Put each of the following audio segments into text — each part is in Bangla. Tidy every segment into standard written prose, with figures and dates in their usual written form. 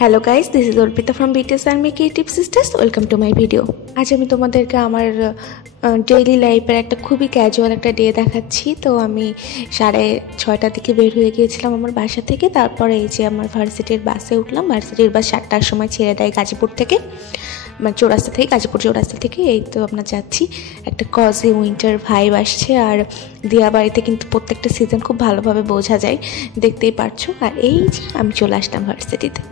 Hello guys, this is Arpita from BTS army creative sisters. Welcome to my video. আজ আমি তোমাদেরকে আমার ডেইলি লাইফের একটা খুবই ক্যাজুয়াল একটা ডে দেখাচ্ছি। তো আমি 6:30 দিকে বের হয়ে গিয়েছিলাম আমার বাসা থেকে। তারপরে এই যে আমার ভার্সিটির বাসে উঠলাম। ভার্সিটির বাস 7টার সময় ছেড়ে দেয় গাজীপুর থেকে, মানে চৌরাস্তা থেকে, গাজীপুর চৌরাস্তা থেকে। এই তো আমরা যাচ্ছি, একটা কজি উইন্টার ভাইব আসছে। আর দিয়াবাড়িতে কিন্তু প্রত্যেকটা সিজন খুব ভালোভাবে বোঝা যায়, দেখতেই পারছো। আর এই যে আমি চলে আসলাম ভার্সিটিতে।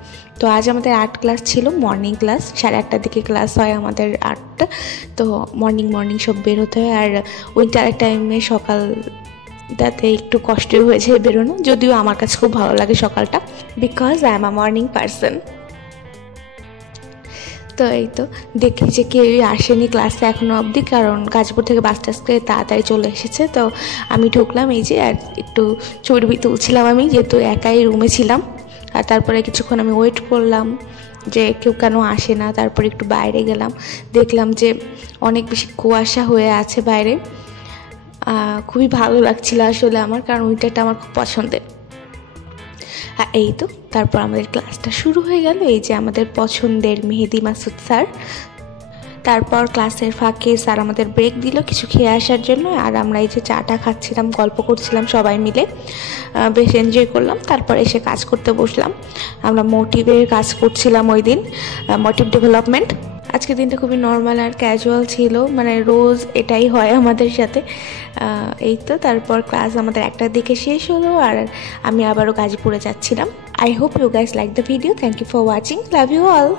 তো আজ আমাদের আর্ট ক্লাস ছিল, মর্নিং ক্লাস। 8:30 দিকে ক্লাস হয় আমাদের আর্টটা। তো মর্নিং সব বের হতে হয়। আর উইন্টারের টাইমে সকালটাতে একটু কষ্টই হয়ে যায় বেরোনো, যদিও আমার কাছে খুব ভালো লাগে সকালটা, because I am a morning person. তো এই তো দেখি যে কেউই আসেনি ক্লাসে এখনও অবধি, কারণ গাজীপুর থেকে বাস টাসকে তাড়াতাড়ি চলে এসেছে। তো আমি ঢুকলাম, এই যে, আর একটু ছবি তুলছিলাম আমি, যেহেতু একাই রুমে ছিলাম। আর তারপরে কিছুক্ষণ আমি ওয়েট করলাম যে কেউ কেন আসে না। তারপরে একটু বাইরে গেলাম, দেখলাম যে অনেক বেশি কুয়াশা হয়ে আছে বাইরে। খুবই ভালো লাগছিল আসলে আমার, কারণ উইন্টারটা আমার খুব পছন্দের। এই তো তারপর আমাদের ক্লাসটা শুরু হয়ে গেল। এই যে আমাদের পছন্দের মেহেদি মাসুদ স্যার। তারপর ক্লাসের ফাঁকে স্যার আমাদের ব্রেক দিল কিছু খেয়ে আসার জন্য। আর আমরা এই যে চাটা খাচ্ছিলাম, গল্প করছিলাম সবাই মিলে, বেশ এনজয় করলাম। তারপর এসে কাজ করতে বসলাম। আমরা মোটিভের কাজ করছিলাম ওই দিন, মোটিভ ডেভেলপমেন্ট। আজকের দিনটা খুবই নর্মাল আর ক্যাজুয়াল ছিল, মানে রোজ এটাই হয় আমাদের সাথে। এই তো তারপর ক্লাস আমাদের 1টার দিকে শেষ হলো, আর আমি আবারও গাজীপুরে যাচ্ছিলাম। I hope you guys like the video. Thank you for watching. Love you all.